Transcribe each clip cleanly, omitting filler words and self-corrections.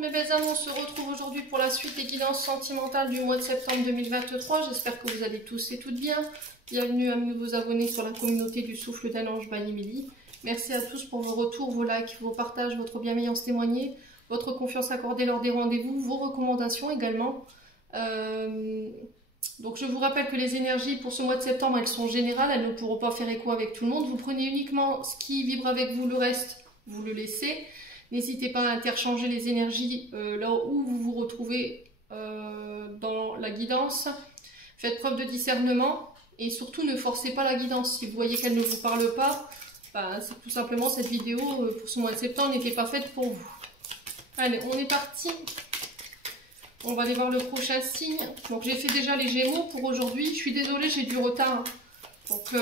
mes belles âmes, on se retrouve aujourd'hui pour la suite des guidances sentimentales du mois de septembre 2023. J'espère que vous allez tous et toutes bien. Bienvenue à mes nouveaux abonnés sur la communauté du souffle d'un ange by Emily. Merci à tous pour vos retours, vos likes, vos partages, votre bienveillance témoignée, votre confiance accordée lors des rendez-vous, vos recommandations également. Donc je vous rappelle que les énergies pour ce mois de septembre, elles sont générales, elles ne pourront pas faire écho avec tout le monde. Vous prenez uniquement ce qui vibre avec vous, le reste, vous le laissez. N'hésitez pas à interchanger les énergies là où vous vous retrouvez dans la guidance. Faites preuve de discernement et surtout ne forcez pas la guidance. Si vous voyez qu'elle ne vous parle pas, c'est tout simplement cette vidéo pour ce mois de septembre n'était pas faite pour vous. Allez, on est parti. On va aller voir le prochain signe. Donc j'ai fait déjà les Gémeaux pour aujourd'hui. Je suis désolée, j'ai du retard. Donc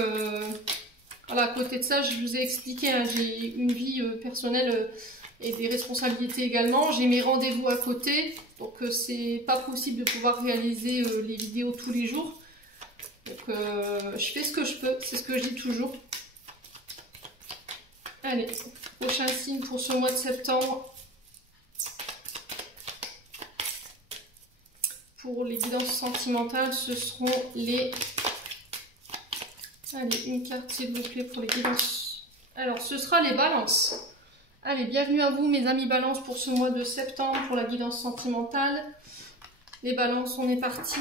voilà, à côté de ça, je vous ai expliqué, hein, j'ai une vie personnelle et des responsabilités également. J'ai mes rendez-vous à côté. Donc c'est pas possible de pouvoir réaliser les vidéos tous les jours. Donc je fais ce que je peux, c'est ce que je dis toujours. Allez, prochain signe pour ce mois de septembre. Pour les guidances sentimentales, ce seront les... Allez, une carte s'il vous plaît pour les guidances. Alors, ce sera les balances. Allez, bienvenue à vous mes amis balances pour ce mois de septembre, pour la guidance sentimentale. Les balances, on est parti.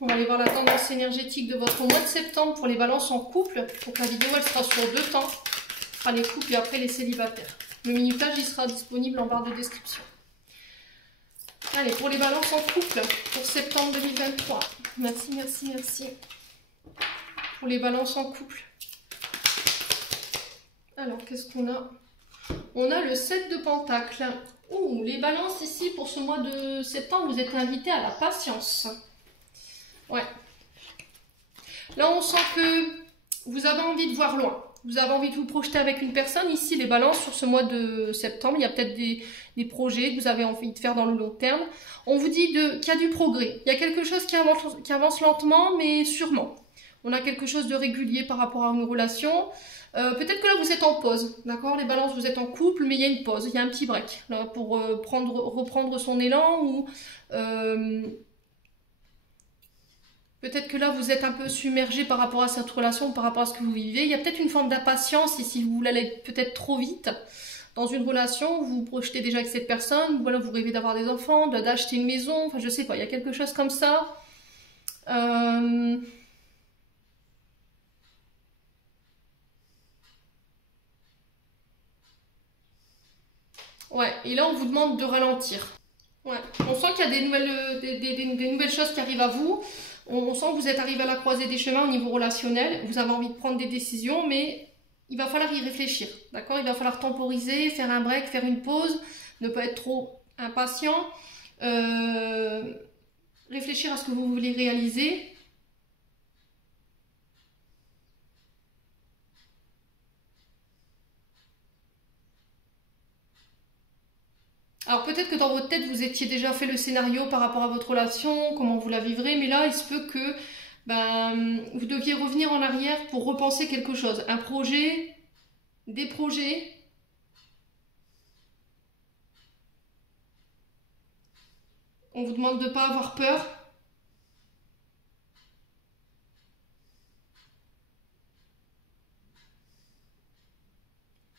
On va aller voir la tendance énergétique de votre mois de septembre pour les balances en couple. Donc la vidéo, elle sera sur 2 temps. Ce sera les couples et après les célibataires. Le minutage, il sera disponible en barre de description. Allez, pour les balances en couple, pour septembre 2023. Merci, merci, merci. Pour les balances en couple. Alors, qu'est-ce qu'on a? On a le 7 de Pentacles. Ouh, les balances ici, pour ce mois de septembre, vous êtes invités à la patience. Ouais. Là, on sent que vous avez envie de voir loin. Vous avez envie de vous projeter avec une personne. Ici, les balances, sur ce mois de septembre, il y a peut-être des projets que vous avez envie de faire dans le long terme. On vous dit qu'il y a du progrès. Il y a quelque chose qui avance lentement, mais sûrement. On a quelque chose de régulier par rapport à une relation. Peut-être que là, vous êtes en pause. D'accord? Les balances, vous êtes en couple, mais il y a une pause. Il y a un petit break là, pour reprendre son élan ou... Peut-être que là, vous êtes un peu submergé par rapport à cette relation, par rapport à ce que vous vivez. Il y a peut-être une forme d'impatience ici. Vous voulez aller peut-être trop vite dans une relation. Vous vous projetez déjà avec cette personne. Voilà, vous rêvez d'avoir des enfants, d'acheter une maison. Enfin, je sais pas. Il y a quelque chose comme ça. Ouais. Et là, on vous demande de ralentir. Ouais. On sent qu'il y a des nouvelles choses qui arrivent à vous. On sent que vous êtes arrivé à la croisée des chemins au niveau relationnel. Vous avez envie de prendre des décisions, mais il va falloir y réfléchir. D'accord? Il va falloir temporiser, faire un break, faire une pause, ne pas être trop impatient. Réfléchir à ce que vous voulez réaliser. Alors peut-être que dans votre tête, vous étiez déjà fait le scénario par rapport à votre relation, comment vous la vivrez, mais là, il se peut que vous deviez revenir en arrière pour repenser quelque chose. Un projet, des projets. On vous demande de ne pas avoir peur.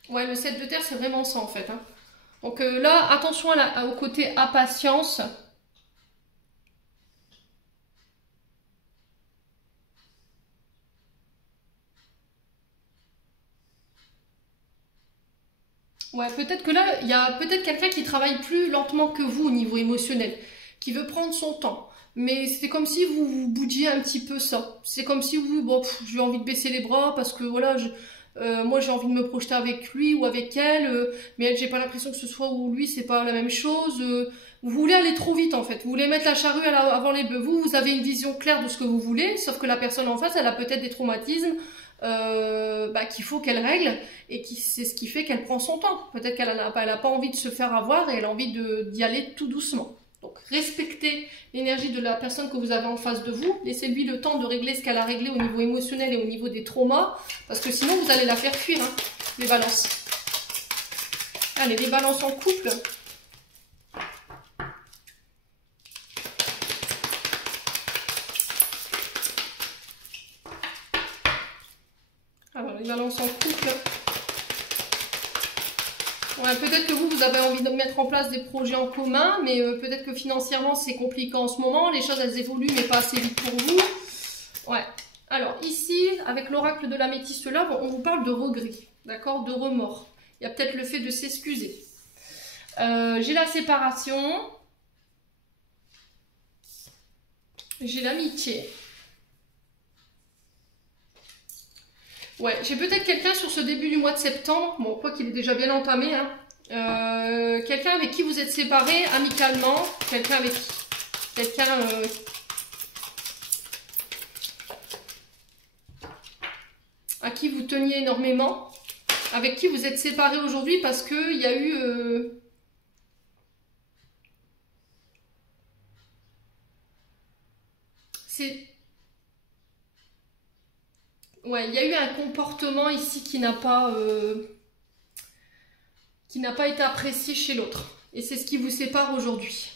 Ouais, le 7 de terre, c'est vraiment ça en fait, hein. Donc là, attention au côté impatience. Ouais, peut-être que là, il y a peut-être quelqu'un qui travaille plus lentement que vous au niveau émotionnel, qui veut prendre son temps. Mais c'est comme si vous bougiez un petit peu ça. C'est comme si vous, bon, j'ai envie de baisser les bras parce que voilà, moi j'ai envie de me projeter avec lui ou avec elle, mais elle, j'ai pas l'impression que ce soit ou lui, c'est pas la même chose. Vous voulez aller trop vite en fait, vous voulez mettre la charrue avant les bœufs. Vous avez une vision claire de ce que vous voulez, sauf que la personne en face, elle a peut-être des traumatismes qu'il faut qu'elle règle et c'est ce qui fait qu'elle prend son temps. Peut-être qu'elle n'a pas envie de se faire avoir et elle a envie d'y aller tout doucement. Donc respectez l'énergie de la personne que vous avez en face de vous, laissez-lui le temps de régler ce qu'elle a réglé au niveau émotionnel et au niveau des traumas, parce que sinon vous allez la faire fuir, hein, les balances. Allez, les balances en couple. les balances en couple. Ouais, peut-être que vous avez envie de mettre en place des projets en commun, mais peut-être que financièrement c'est compliqué en ce moment. Les choses elles évoluent, mais pas assez vite pour vous. Ouais. Alors ici, avec l'oracle de l'améthyste love, on vous parle de regret, d'accord, de remords. Il y a peut-être le fait de s'excuser. J'ai la séparation. J'ai l'amitié. Ouais, j'ai peut-être quelqu'un sur ce début du mois de septembre, bon, quoi qu'il est déjà bien entamé, hein. Quelqu'un avec qui vous êtes séparés amicalement, quelqu'un avec quelqu'un à qui vous teniez énormément, avec qui vous êtes séparés aujourd'hui parce que il y a eu ouais, il y a eu un comportement ici qui n'a pas été apprécié chez l'autre. Et c'est ce qui vous sépare aujourd'hui.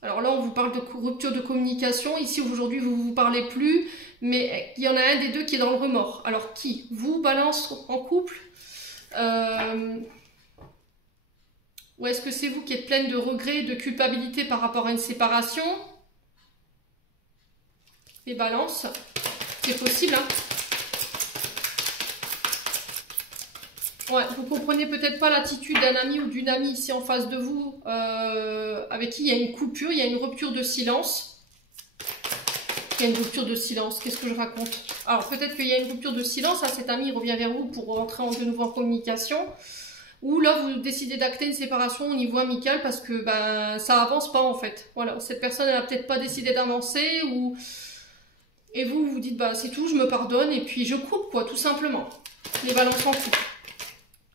Alors là, on vous parle de rupture de communication. Ici, aujourd'hui, vous ne vous parlez plus. Mais il y en a un des deux qui est dans le remords. Alors qui? Vous, balance en couple? Ou est-ce que c'est vous qui êtes pleine de regrets et de culpabilité par rapport à une séparation? Les balances. C'est possible, hein. Ouais, vous comprenez peut-être pas l'attitude d'un ami ou d'une amie ici en face de vous, avec qui il y a une coupure, il y a une rupture de silence. Il y a une rupture de silence, qu'est-ce que je raconte? Alors peut-être qu'il y a une rupture de silence, hein, cet ami revient vers vous pour rentrer de nouveau en communication. Ou là, vous décidez d'acter une séparation au niveau amical parce que ben ça avance pas en fait. Voilà, cette personne elle a peut-être pas décidé d'avancer ou... Et vous vous dites, bah c'est tout, je me pardonne et puis je coupe quoi, tout simplement. Les balances en couple.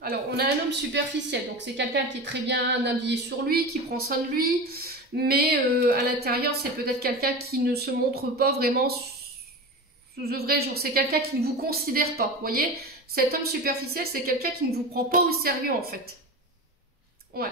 Alors, on a un homme superficiel, donc c'est quelqu'un qui est très bien habillé sur lui, qui prend soin de lui, mais à l'intérieur, c'est peut-être quelqu'un qui ne se montre pas vraiment sous le vrai jour. C'est quelqu'un qui ne vous considère pas, vous voyez? Cet homme superficiel, c'est quelqu'un qui ne vous prend pas au sérieux, en fait. Ouais.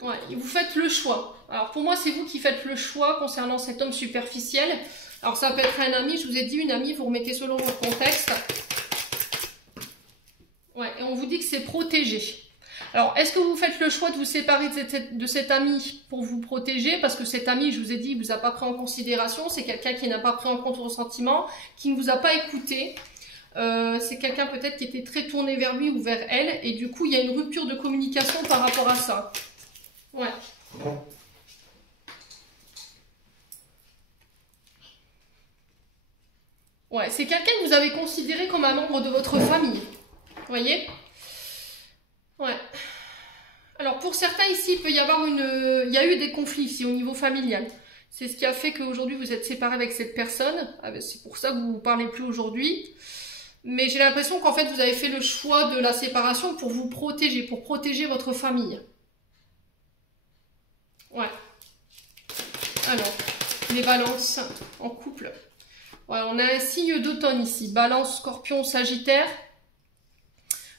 Ouais, et vous faites le choix. Alors pour moi, c'est vous qui faites le choix concernant cet homme superficiel. Alors ça peut être un ami, je vous ai dit une amie, vous remettez selon votre contexte. Ouais, et on vous dit que c'est protégé. Alors, est-ce que vous faites le choix de vous séparer de cet ami pour vous protéger? Parce que cet ami, je vous ai dit, il ne vous a pas pris en considération. C'est quelqu'un qui n'a pas pris en compte vos sentiments, qui ne vous a pas écouté. C'est quelqu'un peut-être qui était très tourné vers lui ou vers elle. Et du coup, il y a une rupture de communication par rapport à ça. Ouais. Ouais, c'est quelqu'un que vous avez considéré comme un membre de votre famille. Vous voyez? Ouais. Alors pour certains ici, il peut y avoir il y a eu des conflits ici au niveau familial. C'est ce qui a fait qu'aujourd'hui vous êtes séparés avec cette personne. C'est pour ça que vous ne parlez plus aujourd'hui. Mais j'ai l'impression qu'en fait vous avez fait le choix de la séparation pour vous protéger, pour protéger votre famille. Ouais. Alors, les balances en couple. Ouais, on a un signe d'automne ici. Balance, Scorpion, Sagittaire.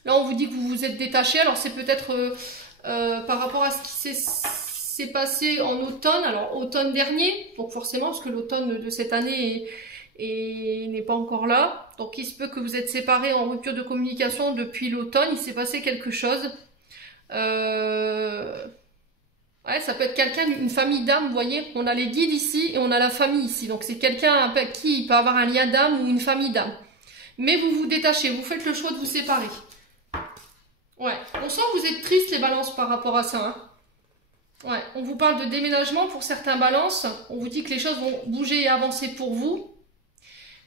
Là, on vous dit que vous vous êtes détaché. Alors, c'est peut-être par rapport à ce qui s'est passé en automne. Alors, automne dernier. Donc, forcément, parce que l'automne de cette année n'est pas encore là. Donc, il se peut que vous êtes séparés en rupture de communication depuis l'automne. Il s'est passé quelque chose. Ouais, ça peut être quelqu'un, une famille d'âme, vous voyez. On a les guides ici et on a la famille ici. Donc, c'est quelqu'un avec qui il peut avoir un lien d'âme ou une famille d'âme. Mais vous vous détachez. Vous faites le choix de vous séparer. Ouais, on sent que vous êtes triste les balances par rapport à ça. Hein. Ouais, on vous parle de déménagement pour certains balances. On vous dit que les choses vont bouger et avancer pour vous.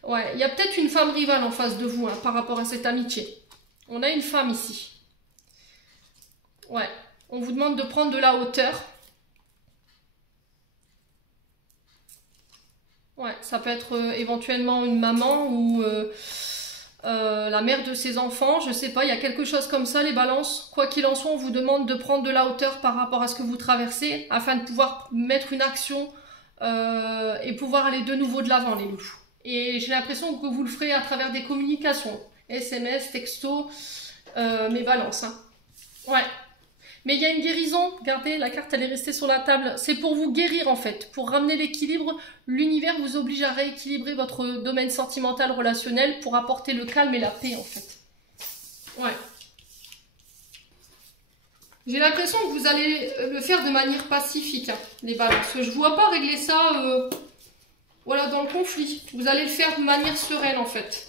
Ouais, il y a peut-être une femme rivale en face de vous hein, par rapport à cette amitié. On a une femme ici. Ouais, on vous demande de prendre de la hauteur. Ouais, ça peut être éventuellement une maman ou... la mère de ses enfants, je sais pas, il y a quelque chose comme ça, les balances. Quoi qu'il en soit, on vous demande de prendre de la hauteur par rapport à ce que vous traversez, afin de pouvoir mettre une action et pouvoir aller de nouveau de l'avant, les loups. Et j'ai l'impression que vous le ferez à travers des communications, SMS, texto, mes balances. Hein. Ouais. Mais il y a une guérison, regardez, la carte elle est restée sur la table, c'est pour vous guérir en fait, pour ramener l'équilibre. L'univers vous oblige à rééquilibrer votre domaine sentimental, relationnel, pour apporter le calme et la paix en fait. Ouais. J'ai l'impression que vous allez le faire de manière pacifique, hein, les balances. Je ne vois pas régler ça voilà, dans le conflit. Vous allez le faire de manière sereine en fait.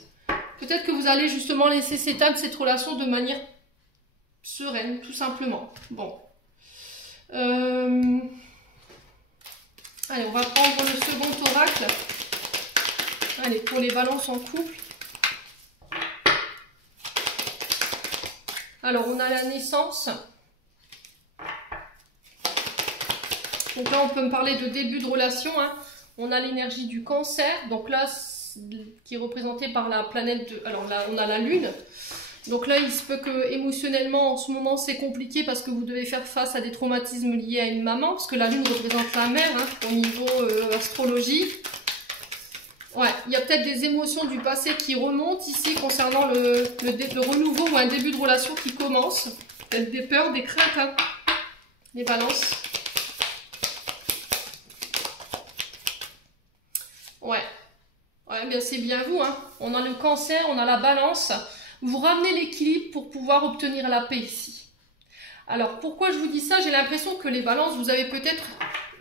Peut-être que vous allez justement laisser s'éteindre cette relation de manière sereine, tout simplement. Bon. Allez, on va prendre le second oracle. Allez, pour les balances en couple. Alors, on a la naissance. Donc là, on peut me parler de début de relation. Hein. On a l'énergie du cancer. Donc là, qui est représentée par la planète de... Alors là, on a la lune. Donc là, il se peut que émotionnellement, en ce moment, c'est compliqué parce que vous devez faire face à des traumatismes liés à une maman. Parce que la lune représente la mère, hein, au niveau astrologie. Ouais, il y a peut-être des émotions du passé qui remontent ici concernant le renouveau ou un début de relation qui commence. Peut-être des peurs, des craintes, hein, les balances. Ouais, ouais, bien c'est bien vous, hein. On a le cancer, on a la balance. Vous ramenez l'équilibre pour pouvoir obtenir la paix ici. Alors, pourquoi je vous dis ça? J'ai l'impression que les balances, vous avez peut-être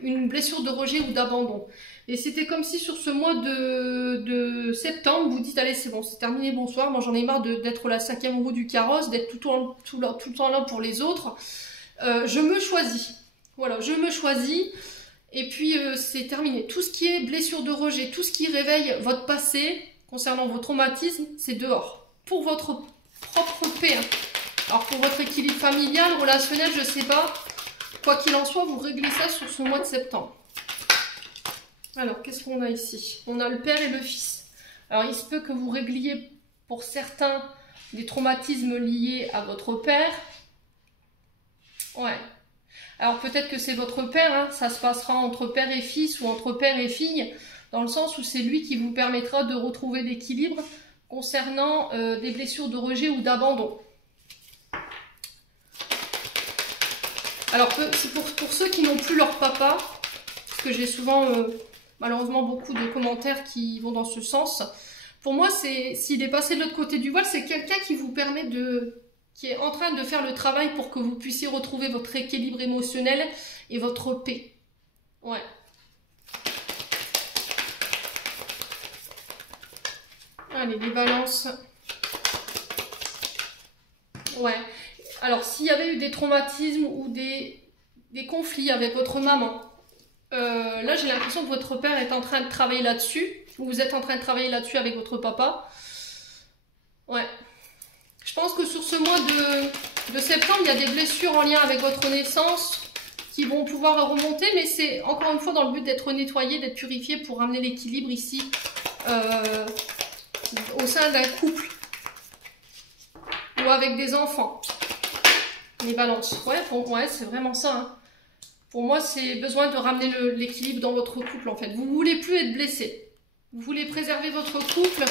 une blessure de rejet ou d'abandon. Et c'était comme si sur ce mois de septembre, vous dites, allez, c'est bon, c'est terminé, bonsoir. Moi, j'en ai marre d'être la 5e roue du carrosse, d'être tout le temps là pour les autres. Je me choisis. Voilà, je me choisis. Et puis, c'est terminé. Tout ce qui est blessure de rejet, tout ce qui réveille votre passé, concernant vos traumatismes, c'est dehors. Pour votre propre paix. Hein. Alors, pour votre équilibre familial, relationnel, je sais pas. Quoi qu'il en soit, vous réglez ça sur ce mois de septembre. Alors, qu'est-ce qu'on a ici? On a le père et le fils. Alors, il se peut que vous régliez, pour certains, des traumatismes liés à votre père. Ouais. Alors, peut-être que c'est votre père, hein. Ça se passera entre père et fils ou entre père et fille, dans le sens où c'est lui qui vous permettra de retrouver l'équilibre concernant des blessures de rejet ou d'abandon. Alors, c'est pour ceux qui n'ont plus leur papa, parce que j'ai souvent, malheureusement, beaucoup de commentaires qui vont dans ce sens. Pour moi, s'il est passé de l'autre côté du voile, c'est quelqu'un qui vous permet qui est en train de faire le travail pour que vous puissiez retrouver votre équilibre émotionnel et votre paix. Ouais. Allez, les balances. Ouais. Alors, s'il y avait eu des traumatismes ou des conflits avec votre maman, là, j'ai l'impression que votre père est en train de travailler là-dessus, ou vous êtes en train de travailler là-dessus avec votre papa. Ouais. Je pense que sur ce mois de septembre, il y a des blessures en lien avec votre naissance qui vont pouvoir remonter, mais c'est encore une fois dans le but d'être nettoyé, d'être purifié pour ramener l'équilibre ici au sein d'un couple ou avec des enfants. Les balances. Ouais, ouais, c'est vraiment ça. Hein. Pour moi, c'est besoin de ramener l'équilibre dans votre couple, en fait. Vous ne voulez plus être blessé. Vous voulez préserver votre couple.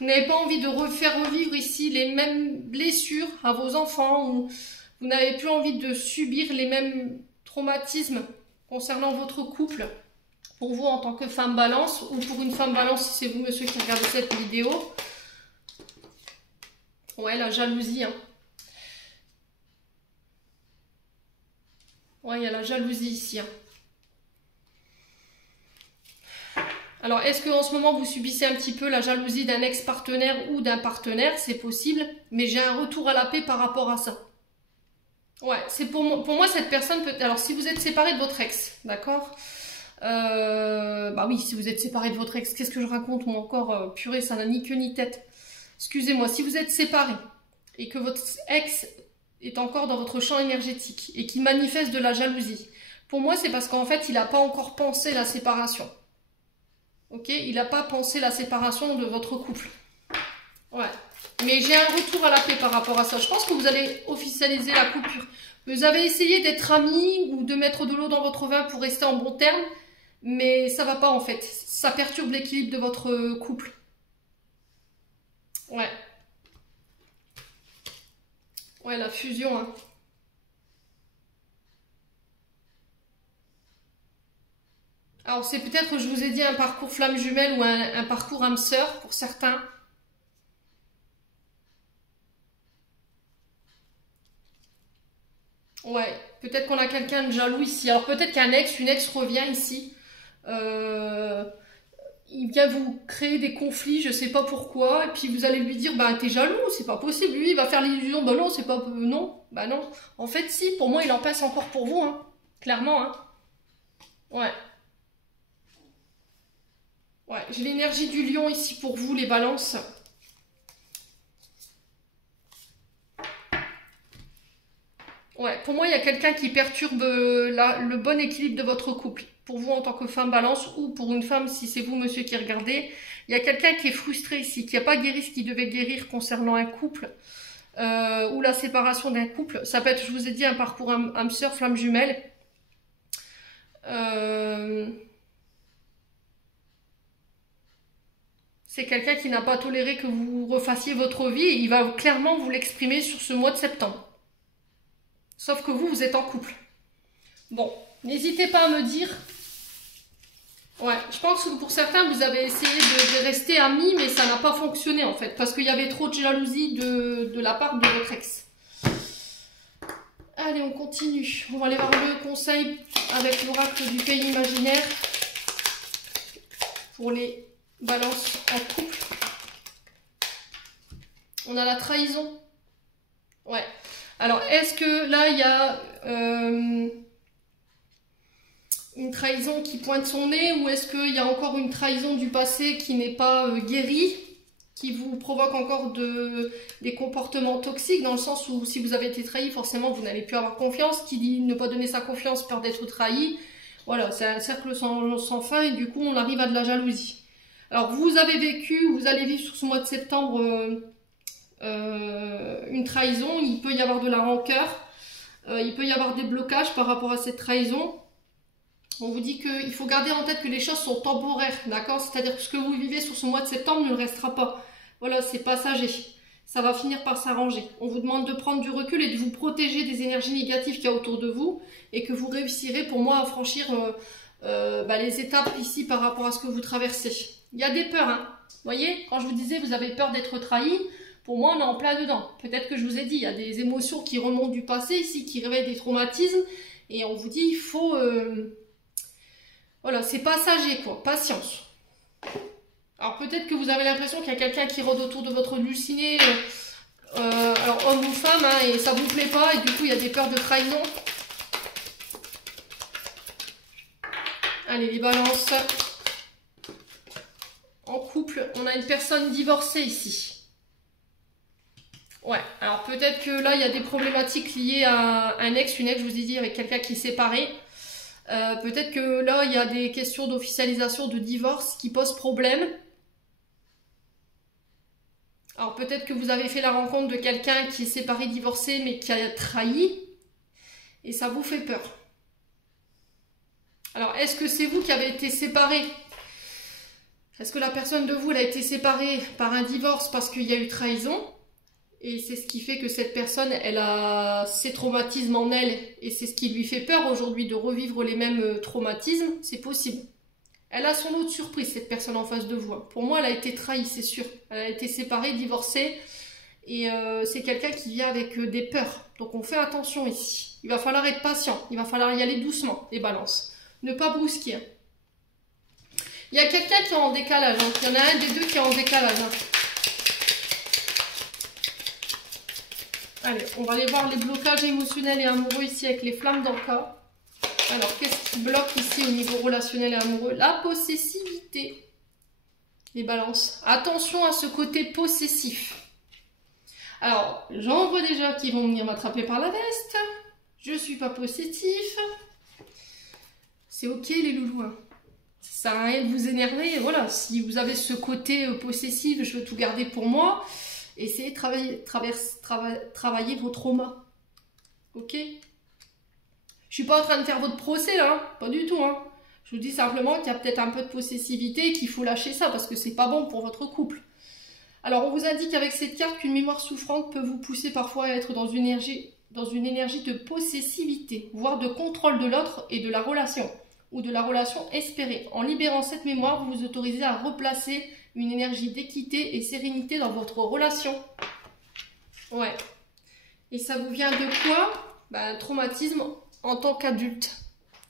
Vous n'avez pas envie de refaire revivre ici les mêmes blessures à vos enfants. Ou vous n'avez plus envie de subir les mêmes traumatismes concernant votre couple. Pour vous, en tant que femme balance, ou pour une femme balance, si c'est vous, monsieur, qui regardez cette vidéo. Ouais, la jalousie, hein. Ouais, il y a la jalousie ici. Hein. Alors, est-ce qu'en ce moment, vous subissez un petit peu la jalousie d'un ex-partenaire ou d'un partenaire? C'est possible, mais j'ai un retour à la paix par rapport à ça. Ouais, c'est pour moi, cette personne peut... Alors, si vous êtes séparé de votre ex, d'accord bah oui, si vous êtes séparé de votre ex, qu'est-ce que je raconte, moi encore purée, ça n'a ni queue ni tête. Excusez-moi, si vous êtes séparé et que votre ex est encore dans votre champ énergétique et qui manifeste de la jalousie, pour moi, c'est parce qu'en fait, il n'a pas encore pensé la séparation. Ok, il n'a pas pensé la séparation de votre couple. Ouais. Mais j'ai un retour à la paix par rapport à ça. Je pense que vous allez officialiser la coupure. Vous avez essayé d'être amis ou de mettre de l'eau dans votre vin pour rester en bon terme, mais ça va pas en fait. Ça perturbe l'équilibre de votre couple. Ouais. Ouais, la fusion. Hein. Alors c'est peut-être, je vous ai dit, un parcours flamme jumelle ou un parcours âme sœur pour certains. Ouais, peut-être qu'on a quelqu'un de jaloux ici. Alors peut-être qu'un ex, une ex revient ici. Euh, il vient vous créer des conflits, je sais pas pourquoi, et puis vous allez lui dire, bah t'es jaloux, c'est pas possible. Lui, il va faire l'illusion, bah non, c'est pas, non, bah non. En fait, si, pour moi, il en passe encore pour vous, hein. Clairement, hein. Ouais, ouais. J'ai l'énergie du lion ici pour vous, les balances. Ouais, pour moi, il y a quelqu'un qui perturbe le bon équilibre de votre couple. Pour vous en tant que femme balance ou pour une femme, si c'est vous, monsieur, qui regardez. Il y a quelqu'un qui est frustré ici, qui n'a pas guéri ce qu'il devait guérir concernant un couple ou la séparation d'un couple. Ça peut être, je vous ai dit, un parcours âme sœur, flamme jumelle. C'est quelqu'un qui n'a pas toléré que vous refassiez votre vie et il va clairement vous l'exprimer sur ce mois de septembre. Sauf que vous, vous êtes en couple. Bon, n'hésitez pas à me dire. Ouais, je pense que pour certains, vous avez essayé de rester amis, mais ça n'a pas fonctionné en fait. Parce qu'il y avait trop de jalousie de la part de votre ex. Allez, on continue. On va aller voir le conseil avec l'oracle du pays imaginaire. Pour les balances en couple. On a la trahison. Ouais. Alors, est-ce que là, il y a une trahison qui pointe son nez ou est-ce qu'il y a encore une trahison du passé qui n'est pas guérie, qui vous provoque encore des comportements toxiques, dans le sens où si vous avez été trahi, forcément, vous n'allez plus avoir confiance. Qui dit ne pas donner sa confiance, peur d'être trahi. Voilà, c'est un cercle sans fin et du coup, on arrive à de la jalousie. Alors, vous avez vécu, vous allez vivre sur ce mois de septembre... une trahison, il peut y avoir de la rancœur, il peut y avoir des blocages par rapport à cette trahison. On vous dit qu'il faut garder en tête que les choses sont temporaires, d'accord? C'est-à-dire que ce que vous vivez sur ce mois de septembre ne le restera pas. Voilà, c'est passager. Ça va finir par s'arranger. On vous demande de prendre du recul et de vous protéger des énergies négatives qu'il y a autour de vous et que vous réussirez pour moi à franchir les étapes ici par rapport à ce que vous traversez. Il y a des peurs, hein. Vous voyez, quand je vous disais vous avez peur d'être trahi, pour moi, on est en plein dedans. Peut-être que je vous ai dit, il y a des émotions qui remontent du passé ici, qui réveillent des traumatismes. Et on vous dit, il faut... Voilà, c'est passager, quoi. Patience. Alors, peut-être que vous avez l'impression qu'il y a quelqu'un qui rôde autour de votre halluciné. Alors, homme ou femme, hein, et ça vous plaît pas. Et du coup, il y a des peurs de trahison. Allez, les balances. En couple, on a une personne divorcée ici. Ouais, alors peut-être que là, il y a des problématiques liées à un ex, une ex, je vous ai dit, avec quelqu'un qui est séparé. Peut-être que là, il y a des questions d'officialisation de divorce qui posent problème. Alors peut-être que vous avez fait la rencontre de quelqu'un qui est séparé, divorcé, mais qui a trahi. Et ça vous fait peur. Alors, est-ce que c'est vous qui avez été séparé? Est-ce que la personne de vous, elle a été séparée par un divorce parce qu'il y a eu trahison? Et c'est ce qui fait que cette personne, elle a ses traumatismes en elle. Et c'est ce qui lui fait peur aujourd'hui de revivre les mêmes traumatismes. C'est possible. Elle a son lot de surprise, cette personne en face de vous. Pour moi, elle a été trahie, c'est sûr. Elle a été séparée, divorcée. Et c'est quelqu'un qui vient avec des peurs. Donc on fait attention ici. Il va falloir être patient. Il va falloir y aller doucement, les balances. Ne pas brusquer. Il y a quelqu'un qui est en décalage. Hein. Il y en a un des deux qui est en décalage. Hein. Allez, on va aller voir les blocages émotionnels et amoureux ici avec les flammes d'Anka. Alors, qu'est-ce qui bloque ici au niveau relationnel et amoureux? La possessivité. Les balances. Attention à ce côté possessif. Alors, j'en vois déjà qui vont venir m'attraper par la veste. Je suis pas possessif. C'est ok les loulous. Hein. Ça sert à rien de vous énerver. Voilà, si vous avez ce côté possessif, je veux tout garder pour moi. Essayez de travailler vos traumas. Ok? Je suis pas en train de faire votre procès là, hein, pas du tout. Hein. Je vous dis simplement qu'il y a peut-être un peu de possessivité et qu'il faut lâcher ça parce que c'est pas bon pour votre couple. Alors on vous indique avec cette carte qu'une mémoire souffrante peut vous pousser parfois à être dans une énergie de possessivité, voire de contrôle de l'autre et de la relation. ou de la relation espérée. En libérant cette mémoire, vous vous autorisez à replacer une énergie d'équité et sérénité dans votre relation. Ouais. Et ça vous vient de quoi? Un traumatisme en tant qu'adulte.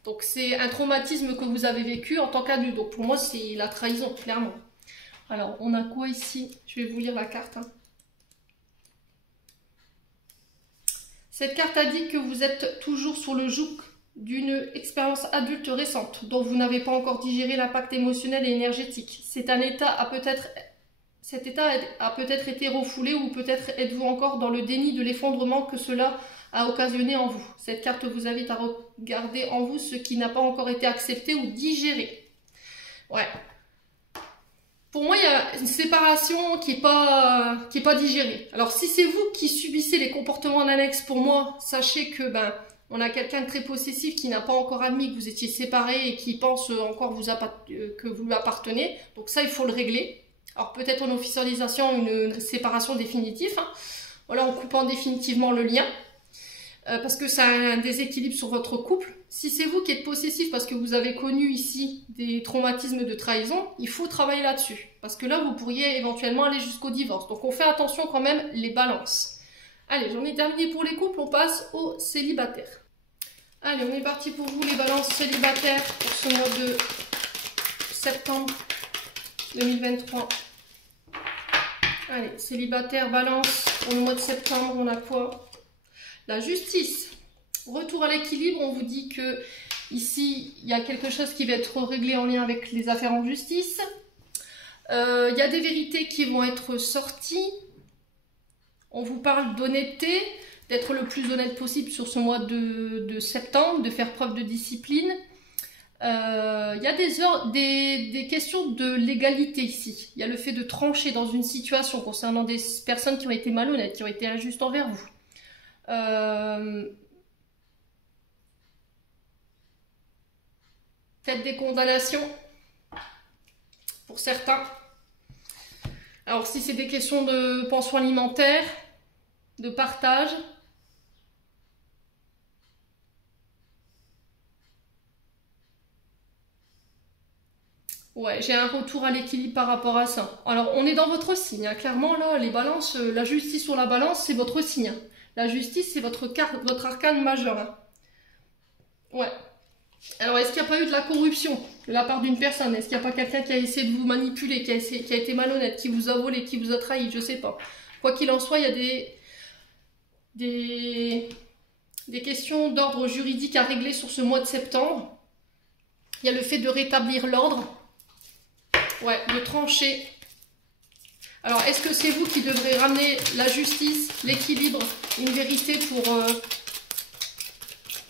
Donc c'est un traumatisme que vous avez vécu en tant qu'adulte. Donc pour moi, c'est la trahison, clairement. Alors, on a quoi ici? Je vais vous lire la carte. Cette carte indique que vous êtes toujours sur le joug d'une expérience adulte récente, dont vous n'avez pas encore digéré l'impact émotionnel et énergétique. Cet état a peut-être été refoulé, ou peut-être êtes-vous encore dans le déni de l'effondrement que cela a occasionné en vous. Cette carte vous invite à regarder en vous ce qui n'a pas encore été accepté ou digéré. Ouais. Pour moi, il y a une séparation qui est pas digérée. Alors, si c'est vous qui subissez les comportements en annexe, pour moi, sachez que on a quelqu'un de très possessif qui n'a pas encore admis que vous étiez séparés et qui pense encore que vous lui appartenez. Donc ça, il faut le régler. Alors peut-être en officialisation, une séparation définitive. Voilà, en coupant définitivement le lien. Parce que ça a un déséquilibre sur votre couple. Si c'est vous qui êtes possessif parce que vous avez connu ici des traumatismes de trahison, il faut travailler là-dessus. Parce que là, vous pourriez éventuellement aller jusqu'au divorce. Donc on fait attention quand même les balances. Allez, j'en ai terminé pour les couples, on passe aux célibataires. Allez, on est parti pour vous les balances célibataires pour ce mois de septembre 2023. Allez, célibataire, balance, pour le mois de septembre, on a quoi? La justice. Retour à l'équilibre, on vous dit que ici, il y a quelque chose qui va être réglé en lien avec les affaires en justice. Il y a des vérités qui vont être sorties. On vous parle d'honnêteté, d'être le plus honnête possible sur ce mois de septembre, de faire preuve de discipline. Il y a des questions de légalité ici. Il y a le fait de trancher dans une situation concernant des personnes qui ont été malhonnêtes, qui ont été injustes envers vous. Peut-être des condamnations pour certains. Alors si c'est des questions de pension alimentaire, de partage, ouais, j'ai un retour à l'équilibre par rapport à ça. Alors on est dans votre signe, clairement là, les balances, la justice sur la balance, c'est votre signe. La justice, c'est votre arcane majeur. Ouais. Alors, est-ce qu'il n'y a pas eu de la corruption de la part d'une personne? Est-ce qu'il n'y a pas quelqu'un qui a essayé de vous manipuler, qui a été malhonnête, qui vous a volé, qui vous a trahi? Je ne sais pas. Quoi qu'il en soit, il y a des questions d'ordre juridique à régler sur ce mois de septembre. Il y a le fait de rétablir l'ordre. Ouais, de trancher. Alors, est-ce que c'est vous qui devrez ramener la justice, l'équilibre, une vérité pour...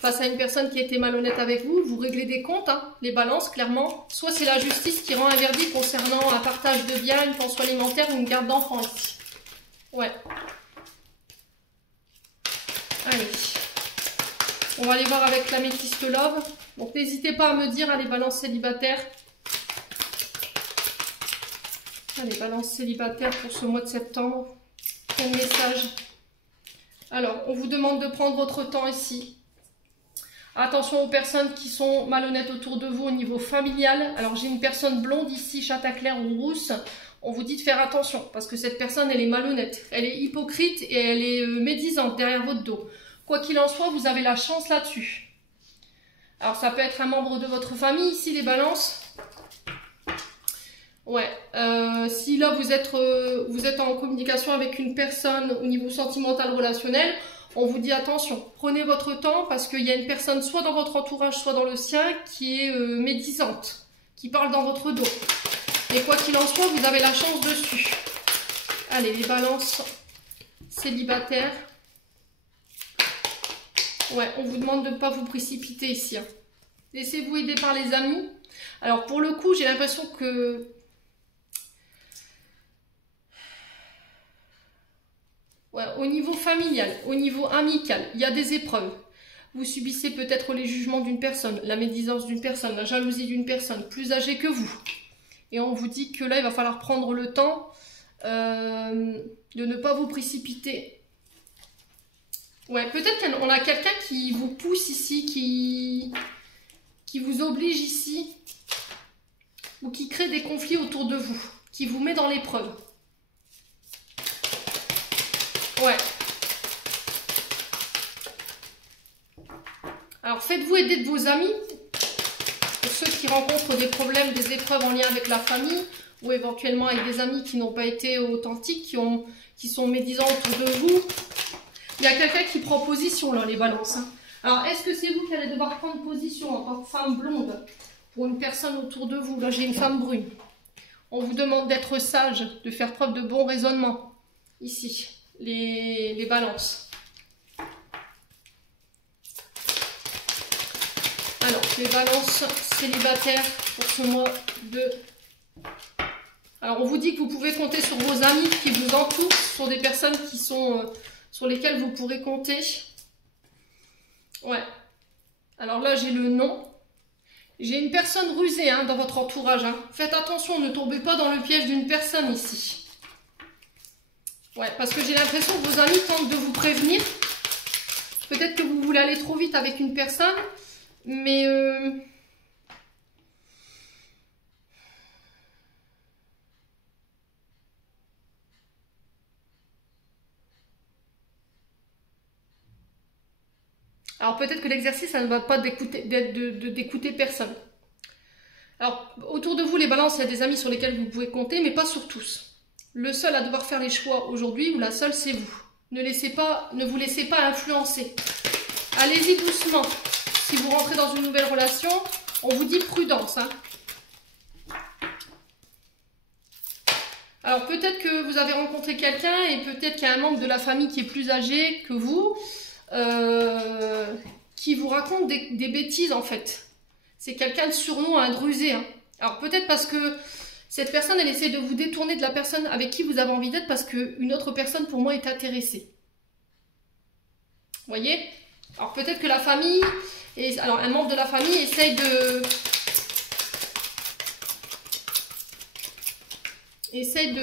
face à une personne qui a été malhonnête avec vous, vous réglez des comptes, les balances, clairement. Soit c'est la justice qui rend un verdict concernant un partage de biens, une pension alimentaire ou une garde d'enfants ici. Ouais. Allez. On va aller voir avec l'améthyste love. Donc n'hésitez pas à me dire, les balances célibataires. Allez, balances célibataires pour ce mois de septembre. Quel message? Alors, on vous demande de prendre votre temps ici. Attention aux personnes qui sont malhonnêtes autour de vous au niveau familial. Alors j'ai une personne blonde ici, châtain clair ou rousse. On vous dit de faire attention parce que cette personne, elle est malhonnête. Elle est hypocrite et elle est médisante derrière votre dos. Quoi qu'il en soit, vous avez la chance là-dessus. Alors ça peut être un membre de votre famille ici, les balances. Ouais, si là vous êtes en communication avec une personne au niveau sentimental relationnel, on vous dit attention, prenez votre temps parce qu'il y a une personne soit dans votre entourage, soit dans le sien qui est médisante, qui parle dans votre dos. Et quoi qu'il en soit, vous avez la chance dessus. Allez, les balances célibataires. Ouais, on vous demande de ne pas vous précipiter ici. Laissez-vous aider par les amis. Alors pour le coup, j'ai l'impression que... ouais, au niveau familial, au niveau amical, il y a des épreuves. Vous subissez peut-être les jugements d'une personne, la médisance d'une personne, la jalousie d'une personne plus âgée que vous. Et on vous dit que là, il va falloir prendre le temps de ne pas vous précipiter. Ouais, peut-être qu'on a quelqu'un qui vous pousse ici, qui vous oblige ici, ou qui crée des conflits autour de vous, qui vous met dans l'épreuve. Ouais. Alors faites-vous aider de vos amis, pour ceux qui rencontrent des problèmes, des épreuves en lien avec la famille, ou éventuellement avec des amis qui n'ont pas été authentiques, qui sont médisants autour de vous. Il y a quelqu'un qui prend position là, les balances. Hein. Alors, est-ce que c'est vous qui allez devoir prendre position en tant que femme blonde pour une personne autour de vous? Là, j'ai une femme brune. On vous demande d'être sage, de faire preuve de bon raisonnement. Ici, les balances. Alors, les balances célibataires pour ce mois de... Alors, on vous dit que vous pouvez compter sur vos amis qui vous entourent, sur des personnes qui sont, sur lesquelles vous pourrez compter. Ouais. Alors là, j'ai le nom. J'ai une personne rusée hein, dans votre entourage. Hein. Faites attention, ne tombez pas dans le piège d'une personne ici. Ouais, parce que j'ai l'impression que vos amis tentent de vous prévenir. Peut-être que vous voulez aller trop vite avec une personne, mais... Alors peut-être que l'exercice, ça ne va pas d'écouter personne. Alors autour de vous, les balances, il y a des amis sur lesquels vous pouvez compter, mais pas sur tous. Le seul à devoir faire les choix aujourd'hui, ou la seule, c'est vous. Ne vous laissez pas influencer. Allez-y doucement. Si vous rentrez dans une nouvelle relation, on vous dit prudence. Hein. Alors peut-être que vous avez rencontré quelqu'un et peut-être qu'il y a un membre de la famille qui est plus âgé que vous, qui vous raconte des bêtises en fait. C'est quelqu'un de sournois, un drusé. Hein. Alors peut-être parce que cette personne, elle essaie de vous détourner de la personne avec qui vous avez envie d'être parce qu'une autre personne pour moi est intéressée. Vous voyez? Alors peut-être que la famille, alors un membre de la famille essaye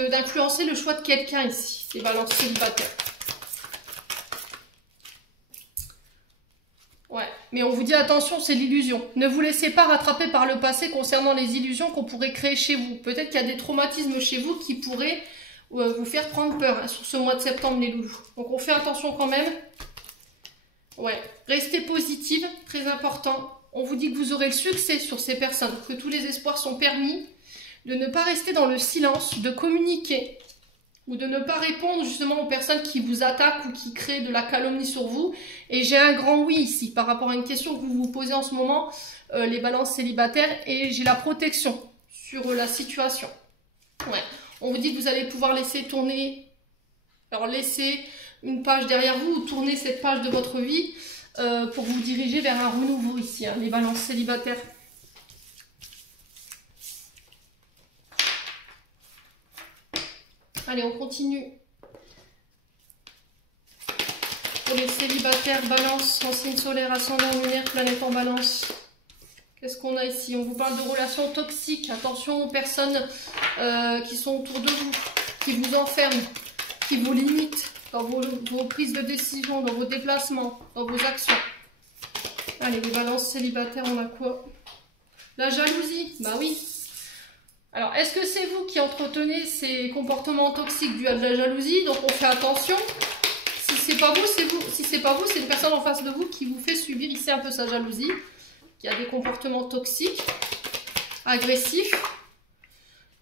d'influencer le choix de quelqu'un ici, ces balances célibataires. Ouais, mais on vous dit attention, c'est l'illusion. Ne vous laissez pas rattraper par le passé concernant les illusions qu'on pourrait créer chez vous. Peut-être qu'il y a des traumatismes chez vous qui pourraient vous faire prendre peur hein, sur ce mois de septembre, les loulous. Donc on fait attention quand même. Ouais, restez positive, très important. On vous dit que vous aurez le succès sur ces personnes, que tous les espoirs sont permis, de ne pas rester dans le silence, de communiquer ou de ne pas répondre justement aux personnes qui vous attaquent ou qui créent de la calomnie sur vous. Et j'ai un grand oui ici par rapport à une question que vous vous posez en ce moment, les balances célibataires, et j'ai la protection sur la situation. Ouais. On vous dit que vous allez pouvoir laisser tourner, alors laisser une page derrière vous ou tourner cette page de votre vie pour vous diriger vers un renouveau ici, hein, les balances célibataires. Allez, on continue. Pour les célibataires, balance, en signe solaire, ascendant lunaire, planète en balance. Qu'est-ce qu'on a ici? On vous parle de relations toxiques. Attention aux personnes qui sont autour de vous, qui vous enferment, qui vous limitent dans vos prises de décision, dans vos déplacements, dans vos actions. Allez, les balances célibataires, on a quoi? La jalousie, bah oui. Alors, est-ce que c'est vous qui entretenez ces comportements toxiques dus à de la jalousie? Donc, on fait attention. Si c'est pas vous, c'est vous. Si c'est pas vous, c'est une personne en face de vous qui vous fait subir ici un peu sa jalousie, qui a des comportements toxiques, agressifs.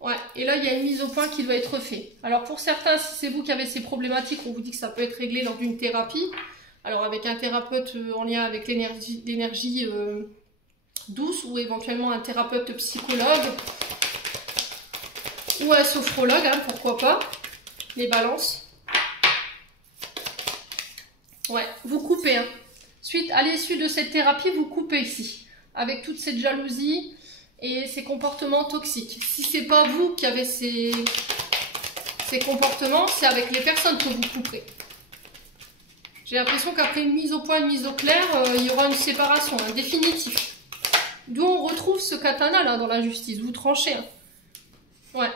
Ouais, et là, il y a une mise au point qui doit être faite. Alors, pour certains, si c'est vous qui avez ces problématiques, on vous dit que ça peut être réglé lors d'une thérapie. Alors, avec un thérapeute en lien avec l'énergie douce ou éventuellement un thérapeute psychologue. Ou un sophrologue, hein, pourquoi pas. Les balances. Ouais, vous coupez. Hein. À l'issue de cette thérapie, vous coupez ici. Avec toute cette jalousie et ces comportements toxiques. Si c'est pas vous qui avez ces comportements, c'est avec les personnes que vous couperez. J'ai l'impression qu'après une mise au point, une mise au clair, il y aura une séparation, hein, définitive. D'où on retrouve ce katana là dans la justice. Vous tranchez. Hein. Ouais.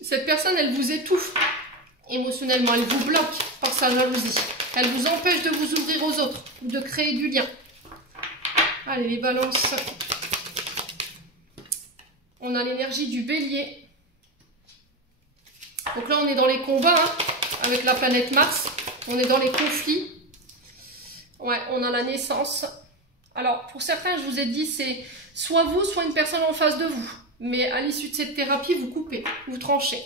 Cette personne, elle vous étouffe émotionnellement, elle vous bloque par sa jalousie. Elle vous empêche de vous ouvrir aux autres, de créer du lien. Allez, les balances. On a l'énergie du bélier. Donc là, on est dans les combats hein, avec la planète Mars. On est dans les conflits. Ouais, on a la naissance. Alors, pour certains, je vous ai dit, c'est soit vous, soit une personne en face de vous. Mais à l'issue de cette thérapie, vous coupez, vous tranchez.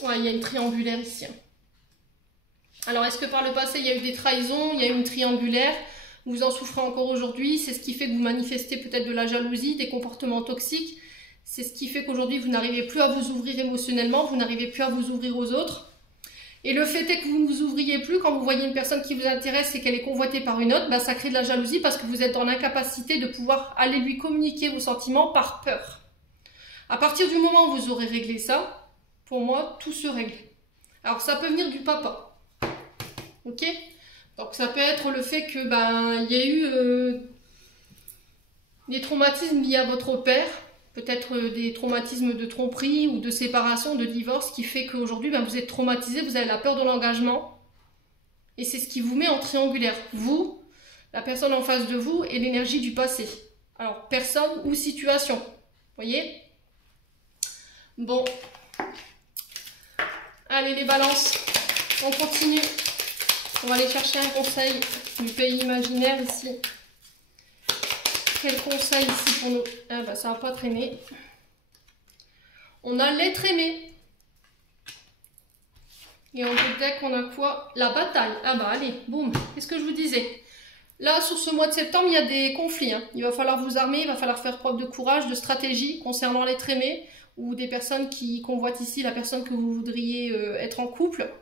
Ouais, il y a une triangulaire ici. Alors, est-ce que par le passé, il y a eu des trahisons, il y a eu une triangulaire? Vous en souffrez encore aujourd'hui, c'est ce qui fait que vous manifestez peut-être de la jalousie, des comportements toxiques. C'est ce qui fait qu'aujourd'hui, vous n'arrivez plus à vous ouvrir émotionnellement, vous n'arrivez plus à vous ouvrir aux autres. Et le fait est que vous ne vous ouvriez plus quand vous voyez une personne qui vous intéresse et qu'elle est convoitée par une autre, bah, ça crée de la jalousie parce que vous êtes dans l'incapacité de pouvoir aller lui communiquer vos sentiments par peur. À partir du moment où vous aurez réglé ça, pour moi, tout se règle. Alors, ça peut venir du papa. Ok? Donc, ça peut être le fait que, ben, il y a eu des traumatismes liés à votre père. Peut-être des traumatismes de tromperie ou de séparation, de divorce, qui fait qu'aujourd'hui, ben, vous êtes traumatisé, vous avez la peur de l'engagement. Et c'est ce qui vous met en triangulaire. Vous, la personne en face de vous et l'énergie du passé. Alors, personne ou situation. Vous voyez? Bon. Allez, les balances. On continue. On va aller chercher un conseil du pays imaginaire ici. Quel conseil ici pour nous? Ah bah ça va pas traîner. On a l'être aimé. Et en deux deck, on a quoi? La bataille. Ah bah allez, boum. Qu'est-ce que je vous disais? Là, sur ce mois de septembre, il y a des conflits. Hein. Il va falloir vous armer, il va falloir faire preuve de courage, de stratégie concernant l'être aimé ou des personnes qui convoitent ici la personne que vous voudriez être en couple.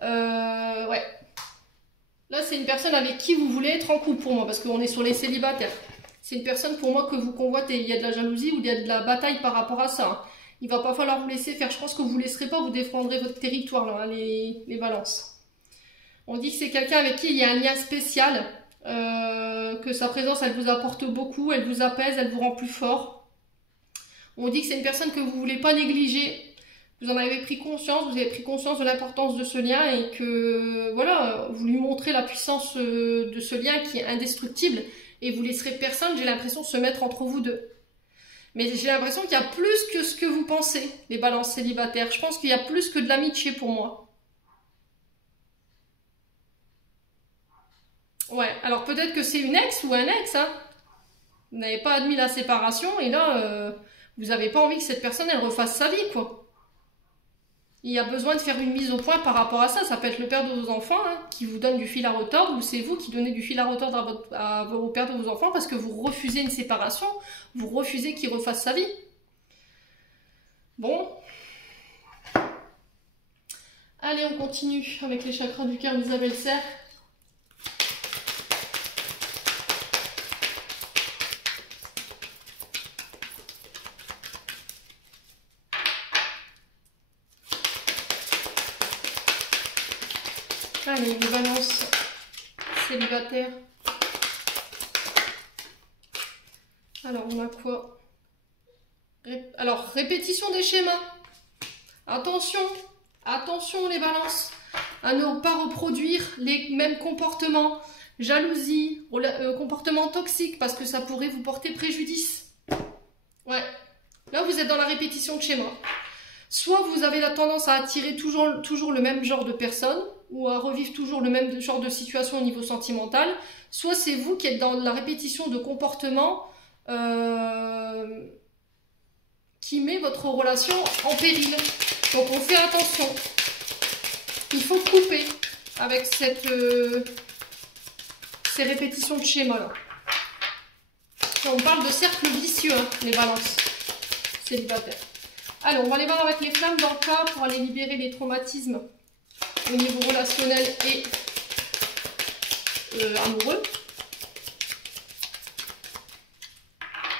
Ouais. Là, c'est une personne avec qui vous voulez être en couple pour moi, parce qu'on est sur les célibataires. C'est une personne pour moi que vous convoitez. Il y a de la jalousie ou il y a de la bataille par rapport à ça. Hein. Il va pas falloir vous laisser faire. Je pense que vous ne laisserez pas, vous défendrez votre territoire, là, hein, les balances. On dit que c'est quelqu'un avec qui il y a un lien spécial, que sa présence, elle vous apporte beaucoup, elle vous apaise, elle vous rend plus fort. On dit que c'est une personne que vous ne voulez pas négliger. Vous en avez pris conscience, vous avez pris conscience de l'importance de ce lien et que, voilà, vous lui montrez la puissance de ce lien qui est indestructible. Et vous laisserez personne, j'ai l'impression, se mettre entre vous deux. Mais j'ai l'impression qu'il y a plus que ce que vous pensez, les balances célibataires. Je pense qu'il y a plus que de l'amitié pour moi. Ouais, alors peut-être que c'est une ex ou un ex, hein. Vous n'avez pas admis la séparation et là, vous n'avez pas envie que cette personne, elle refasse sa vie, quoi. Il y a besoin de faire une mise au point par rapport à ça. Ça peut être le père de vos enfants hein, qui vous donne du fil à retordre ou c'est vous qui donnez du fil à retordre au père de vos enfants parce que vous refusez une séparation, vous refusez qu'il refasse sa vie. Bon. Allez, on continue avec les chakras du cœur d'Isabelle Serre. Allez, les balances célibataires. Alors, on a quoi? Alors, répétition des schémas. Attention, attention les balances, à ne pas reproduire les mêmes comportements. Jalousie, comportement toxique, parce que ça pourrait vous porter préjudice. Ouais, là vous êtes dans la répétition de schémas. Soit vous avez la tendance à attirer toujours le même genre de personnes, ou à revivre toujours le même genre de situation au niveau sentimental, soit c'est vous qui êtes dans la répétition de comportements qui met votre relation en péril. Donc on fait attention. Il faut couper avec ces répétitions de schéma là. On parle de cercle vicieux, hein, les balances célibataires. Alors, on va aller voir avec les flammes dans le cas pour aller libérer les traumatismes au niveau relationnel et amoureux.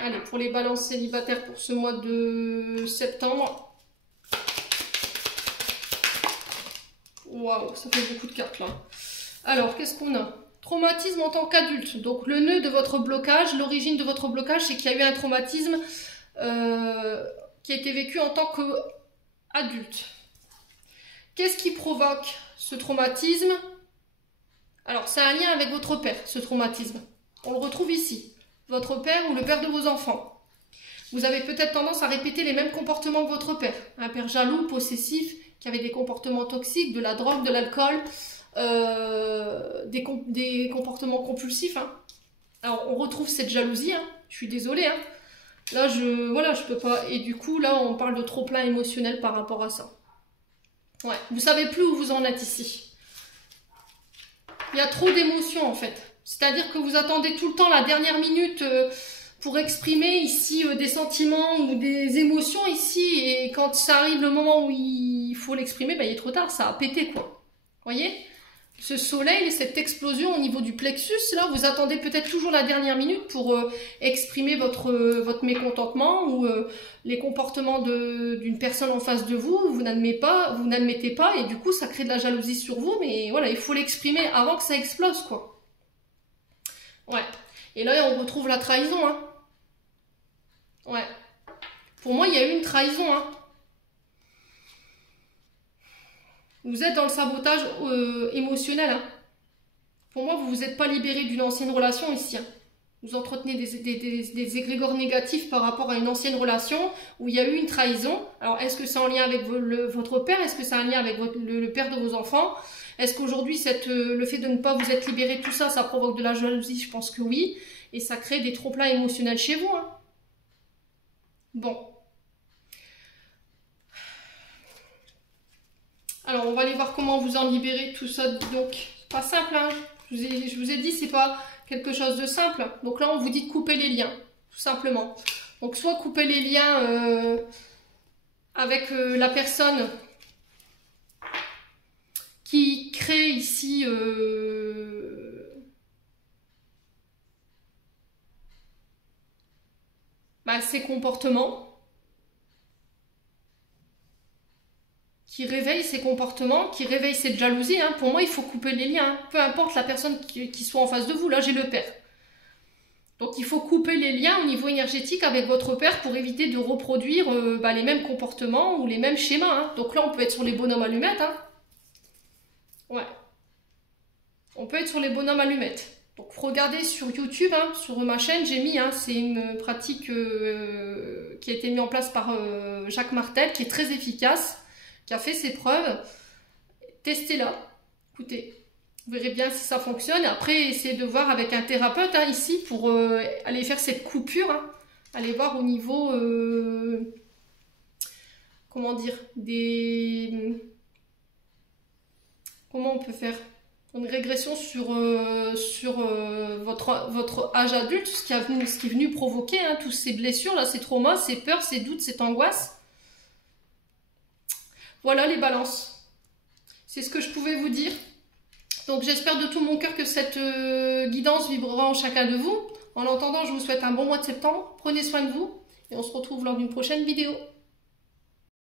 Allez, pour les balances célibataires pour ce mois de septembre. Waouh, ça fait beaucoup de cartes là. Alors, qu'est-ce qu'on a? Traumatisme en tant qu'adulte. Donc, le nœud de votre blocage, l'origine de votre blocage, c'est qu'il y a eu un traumatisme qui a été vécu en tant qu'adulte. Qu'est-ce qui provoque ce traumatisme? Alors, c'est un lien avec votre père, ce traumatisme. On le retrouve ici. Votre père ou le père de vos enfants. Vous avez peut-être tendance à répéter les mêmes comportements que votre père. Un père jaloux, possessif, qui avait des comportements toxiques, de la drogue, de l'alcool, des comportements compulsifs. Hein. Alors, on retrouve cette jalousie. Hein. Je suis désolée. Hein. Là, je peux pas. Et du coup, là, on parle de trop-plein émotionnel par rapport à ça. Ouais, vous savez plus où vous en êtes ici. Il y a trop d'émotions en fait. C'est-à-dire que vous attendez tout le temps la dernière minute pour exprimer ici des sentiments ou des émotions ici. Et quand ça arrive le moment où il faut l'exprimer, ben, il est trop tard, ça a pété quoi. Vous voyez? Ce soleil, cette explosion au niveau du plexus, là, vous attendez peut-être toujours la dernière minute pour exprimer votre mécontentement ou les comportements d'une personne en face de vous, vous n'admettez pas, et du coup, ça crée de la jalousie sur vous, mais voilà, il faut l'exprimer avant que ça explose, quoi. Ouais. Et là, on retrouve la trahison, hein. Ouais. Pour moi, il y a eu une trahison, hein. Vous êtes dans le sabotage émotionnel. Hein. Pour moi, vous ne vous êtes pas libéré d'une ancienne relation ici. Hein. Vous entretenez des égrégores négatifs par rapport à une ancienne relation où il y a eu une trahison. Alors, est-ce que c'est en lien avec votre père? Est-ce que c'est en lien avec le père de vos enfants? Est-ce qu'aujourd'hui, le fait de ne pas vous être libéré de tout ça, ça provoque de la jalousie? Je pense que oui. Et ça crée des trop-pleins émotionnels chez vous. Hein. Bon. Alors, on va aller voir comment vous en libérer, tout ça. Donc, pas simple, hein. Je vous ai dit, c'est pas quelque chose de simple. Donc là, on vous dit de couper les liens, tout simplement. Donc, soit couper les liens avec la personne qui crée ici ses comportements. Qui réveille ses comportements, qui réveille cette jalousie. Hein. Pour moi, il faut couper les liens. Hein. Peu importe la personne qui soit en face de vous. Là, j'ai le père. Donc, il faut couper les liens au niveau énergétique avec votre père pour éviter de reproduire les mêmes comportements ou les mêmes schémas. Hein. Donc là, on peut être sur les bonhommes allumettes. Hein. Ouais. On peut être sur les bonhommes allumettes. Donc, regardez sur YouTube, hein, sur ma chaîne, j'ai mis, hein, c'est une pratique qui a été mise en place par Jacques Martel, qui est très efficace, qui a fait ses preuves. Testez-la. Écoutez, vous verrez bien si ça fonctionne. Après, essayez de voir avec un thérapeute hein, ici pour aller faire cette coupure. Hein. Allez voir au niveau, comment dire, comment on peut faire une régression sur votre âge adulte, ce qui est venu provoquer hein, toutes ces blessures, là, ces traumas, ces peurs, ces doutes, cette angoisse. Voilà les balances. C'est ce que je pouvais vous dire. Donc j'espère de tout mon cœur que cette guidance vibrera en chacun de vous. En attendant, je vous souhaite un bon mois de septembre. Prenez soin de vous et on se retrouve lors d'une prochaine vidéo.